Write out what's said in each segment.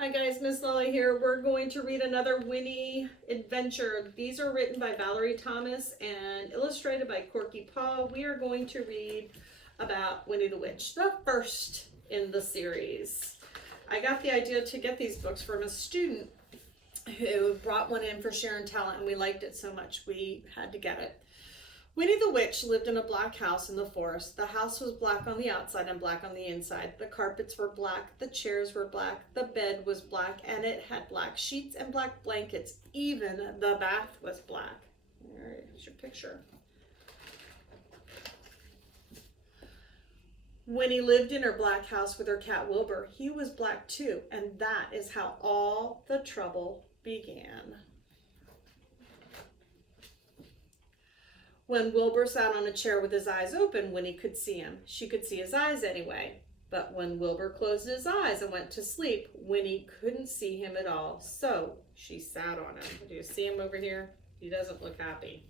Hi guys, Miss Lily here. We're going to read another Winnie adventure. These are written by Valerie Thomas and illustrated by Corky Paul. We are going to read about Winnie the Witch, the first in the series. I got the idea to get these books from a student who brought one in for Share and Tell, and we liked it so much we had to get it. Winnie the Witch lived in a black house in the forest. The house was black on the outside and black on the inside. The carpets were black, the chairs were black, the bed was black, and it had black sheets and black blankets. Even the bath was black. Here's your picture. Winnie lived in her black house with her cat Wilbur. He was black too, and that is how all the trouble began. When Wilbur sat on a chair with his eyes open, Winnie could see him. She could see his eyes anyway. But when Wilbur closed his eyes and went to sleep, Winnie couldn't see him at all. So she sat on him. Do you see him over here? He doesn't look happy.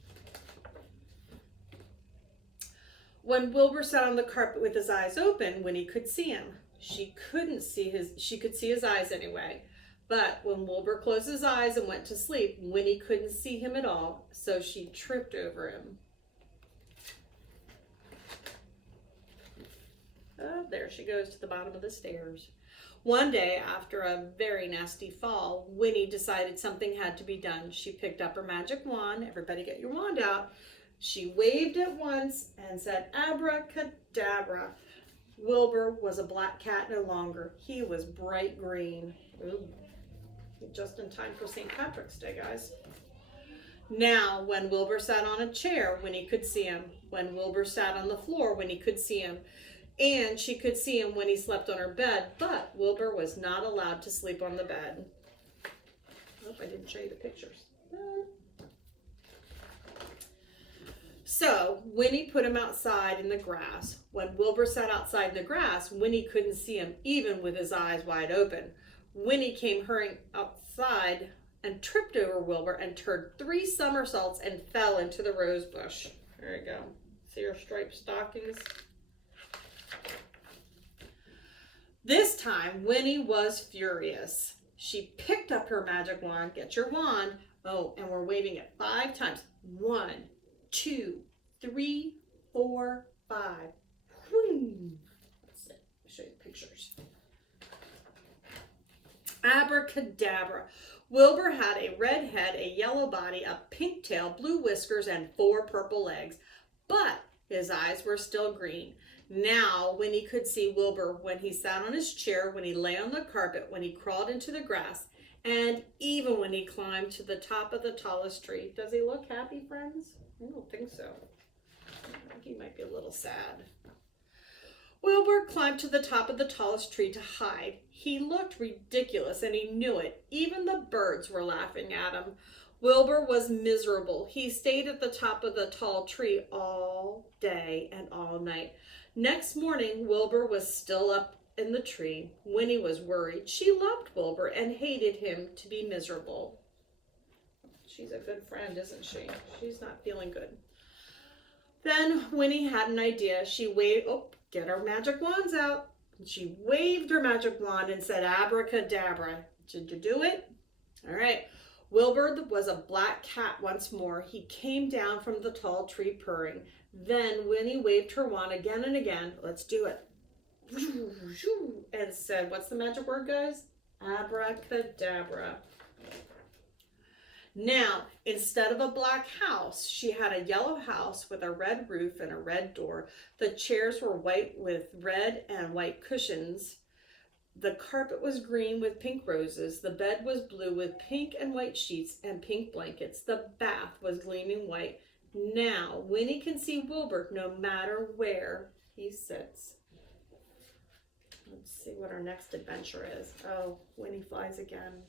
When Wilbur sat on the carpet with his eyes open, Winnie could see him. She could see his eyes anyway. But when Wilbur closed his eyes and went to sleep, Winnie couldn't see him at all, so she tripped over him. Oh, there she goes to the bottom of the stairs. One day, after a very nasty fall, Winnie decided something had to be done. She picked up her magic wand. Everybody get your wand out. She waved it once and said, "Abracadabra." Wilbur was a black cat no longer. He was bright green. Ooh. Just in time for St. Patrick's Day, guys. Now, when Wilbur sat on a chair, Winnie could see him. When Wilbur sat on the floor, Winnie could see him. And she could see him when he slept on her bed, but Wilbur was not allowed to sleep on the bed. I hope I didn't show you the pictures. So, Winnie put him outside in the grass. When Wilbur sat outside in the grass, Winnie couldn't see him, even with his eyes wide open. Winnie came hurrying outside and tripped over Wilbur and turned 3 somersaults and fell into the rose bush. There you go. See her striped stockings? This time, Winnie was furious. She picked up her magic wand. Get your wand. Oh, and we're waving it 5 times. 1, 2, 3, 4, 5. That's it. I'll show you the pictures. Abracadabra. Wilbur had a red head, a yellow body, a pink tail, blue whiskers, and 4 purple legs. But his eyes were still green. Now Winnie could see Wilbur when he sat on his chair, when he lay on the carpet, when he crawled into the grass, and even when he climbed to the top of the tallest tree. Does he look happy, friends? I don't think so. I think he might be a little sad. Wilbur climbed to the top of the tallest tree to hide. He looked ridiculous, and he knew it. Even the birds were laughing at him. Wilbur was miserable. He stayed at the top of the tall tree all day and all night. Next morning, Wilbur was still up in the tree. Winnie was worried. She loved Wilbur and hated him to be miserable. She's a good friend, isn't she? She's not feeling good. Then Winnie had an idea. She waved, get her magic wands out. She waved her magic wand and said, "Abracadabra." Did you do it? All right. Wilbur was a black cat once more. He came down from the tall tree purring. Then Winnie waved her wand again and again. Let's do it. And said, what's the magic word, guys? Abracadabra. Now, instead of a black house, she had a yellow house with a red roof and a red door. The chairs were white with red and white cushions. The carpet was green with pink roses. The bed was blue with pink and white sheets and pink blankets. The bath was gleaming white. Now, Winnie can see Wilbur no matter where he sits. Let's see what our next adventure is. Oh, Winnie flies again.